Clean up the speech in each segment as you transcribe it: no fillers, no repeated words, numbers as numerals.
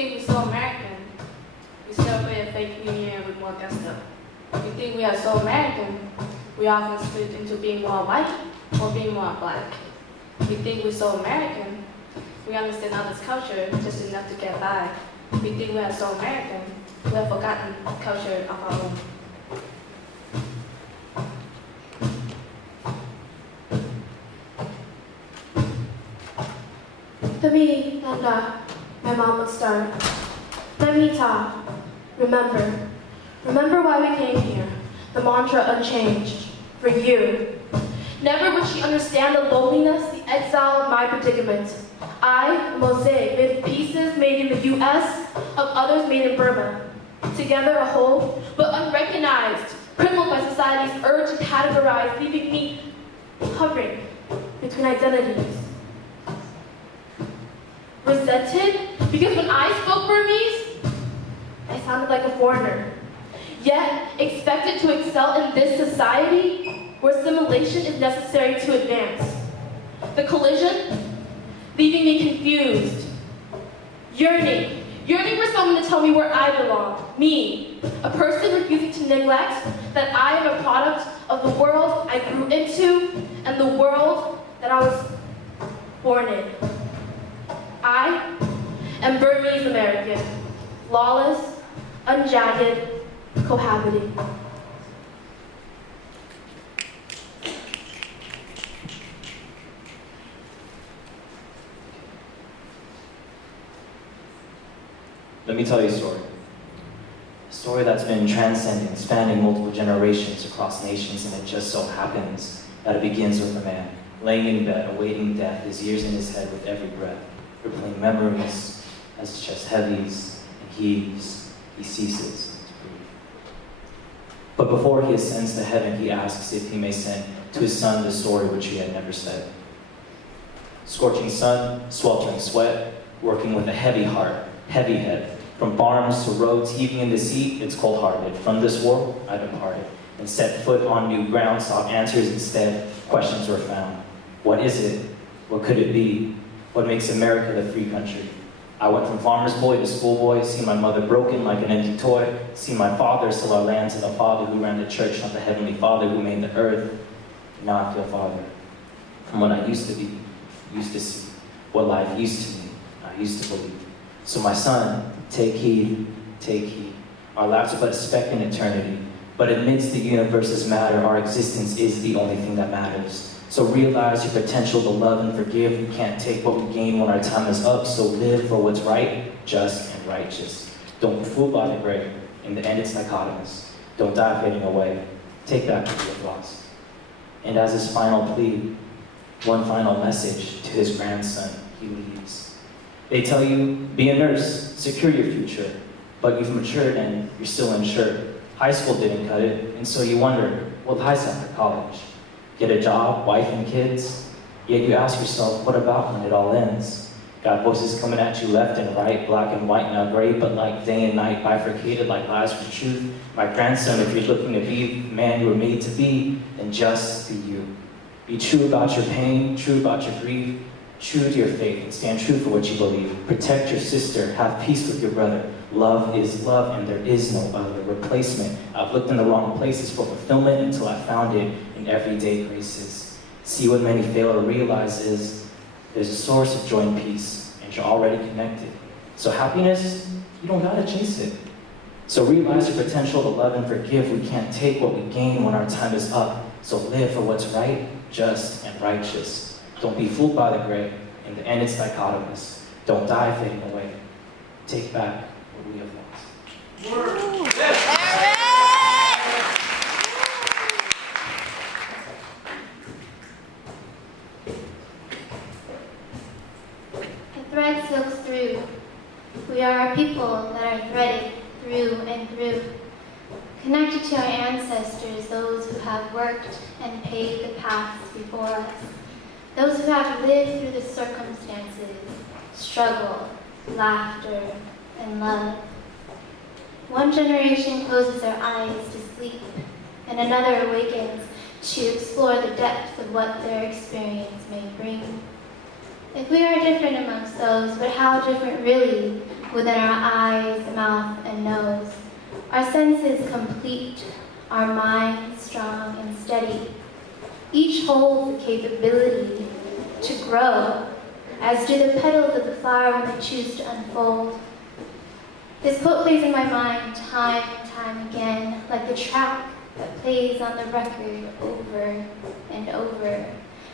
think we're so American. We celebrate a fake New Year with more gusto. We think we are so American. We often split into being more white or being more black. We think we're so American. We understand others' culture just enough to get by. We think we are so American. We have forgotten culture of our own. Tabi, Nanda, my mom would start. Let me talk. Remember. Remember why we came here. The mantra unchanged. For you. Never would she understand the loneliness, the exile of my predicament. I, a mosaic, made of pieces made in the U.S., of others made in Burma. Together a whole, but unrecognized, crippled by society's urge to categorize, leaving me hovering between identities. Resented? Because when I spoke Burmese, I sounded like a foreigner. Yet, expected to excel in this society, where assimilation is necessary to advance. The collision, leaving me confused. Yearning for someone to tell me where I belong. Me, a person refusing to neglect that I am a product of the world I grew into and the world that I was born in. I am Burmese American, flawless, unjagged, cohabiting. Let me tell you a story. A story that's been transcending, spanning multiple generations across nations, and it just so happens that it begins with a man, laying in bed, awaiting death, his ears in his head with every breath, replaying memories as his chest heavies and heaves, he ceases to breathe. But before he ascends to heaven, he asks if he may send to his son the story which he had never said. Scorching sun, sweltering sweat, working with a heavy heart, heavy head. From farms to roads, heaving in the sea, it's cold-hearted. From this world, I departed, and set foot on new ground, sought answers instead, questions were found. What is it? What could it be? What makes America the free country? I went from farmer's boy to schoolboy, see my mother broken like an empty toy, see my father sell our land to the Father who ran the church, not the Heavenly Father who made the earth. And now I feel farther from what I used to be, used to see, what life used to mean, I used to believe. So my son, take heed, take heed. Our lives are but a speck in eternity, but amidst the universe's matter, our existence is the only thing that matters. So realize your potential to love and forgive. We can't take what we gain when our time is up, so live for what's right, just, and righteous. Don't be fooled by the gray. In the end, it's dichotomous. Don't die fading away. Take back what you have lost. And as his final plea, One final message to his grandson, he leaves. They tell you, be a nurse, secure your future, but you've matured and you're still unsure. High school didn't cut it, and so you wonder, what lies after college? Get a job, wife and kids? Yet you ask yourself, what about when it all ends? Got voices coming at you left and right, black and white, now gray, but like day and night, bifurcated like lies for truth. My grandson, if you're looking to be the man you were made to be, then just be you. Be true about your pain, true about your grief, true to your faith, and stand true for what you believe. Protect your sister, have peace with your brother. Love is love, and there is no other replacement. I've looked in the wrong places for fulfillment until I found it in everyday graces. See, what many fail to realize is there's a source of joy and peace, and you're already connected. So happiness, you don't gotta chase it. So realize your potential to love and forgive. We can't take what we gain when our time is up. So live for what's right, just, and righteous. Don't be fooled by the gray. In the end, it's dichotomous. Don't die fading away. Take back what we have lost. The thread silks through. We are a people that are threaded through and through, connected to our ancestors, those who have worked and paved the paths before us, those who have lived through the circumstances, struggle, laughter, and love. One generation closes their eyes to sleep, and another awakens to explore the depths of what their experience may bring. If we are different amongst those, but how different really within our eyes, mouth, and nose? Our senses complete, our minds strong and steady. Each holds the capability to grow, as do the petals of the flower when they choose to unfold. This quote plays in my mind time and time again, like the track that plays on the record over and over.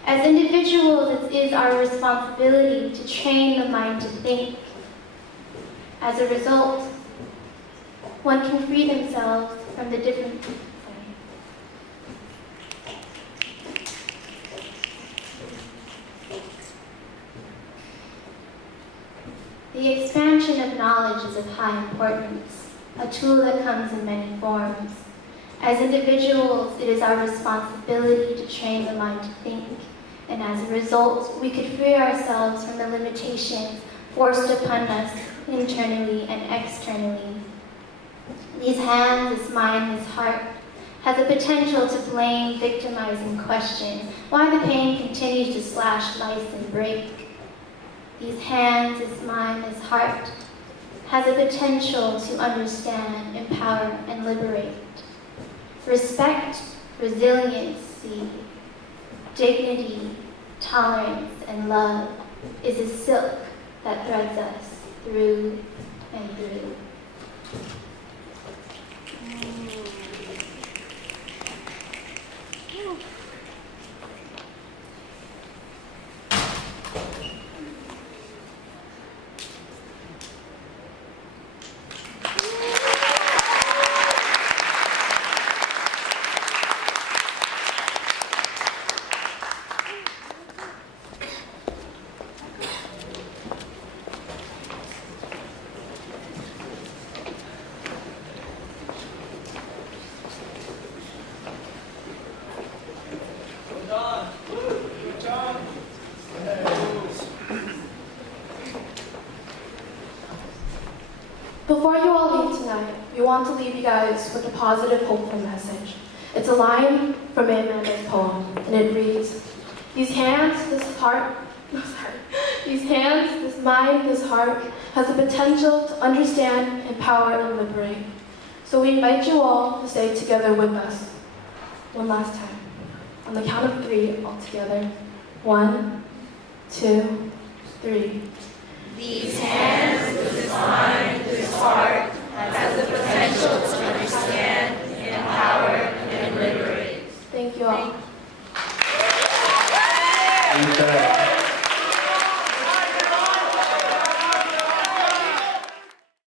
As individuals, it is our responsibility to train the mind to think. As a result, one can free themselves from the different... The expansion of knowledge is of high importance, a tool that comes in many forms. As individuals, it is our responsibility to train the mind to think, and as a result, we could free ourselves from the limitations forced upon us internally and externally. These hands, this mind, this heart, has the potential to blame, victimize, and question why the pain continues to slash, slice, and break. These hands, this mind, this heart, has the potential to understand, empower, and liberate. Respect, resiliency, dignity, tolerance, and love is a silk that threads us through and through. Before you all leave tonight, we want to leave you guys with a positive, hopeful message. It's a line from Amanda's poem, and it reads, these hands, this heart, these hands, this mind, this heart, has the potential to understand, empower, and liberate. So we invite you all to stay together with us. One last time. On the count of 3, all together. 1, 2, 3. These hands, this mind, this heart, has the potential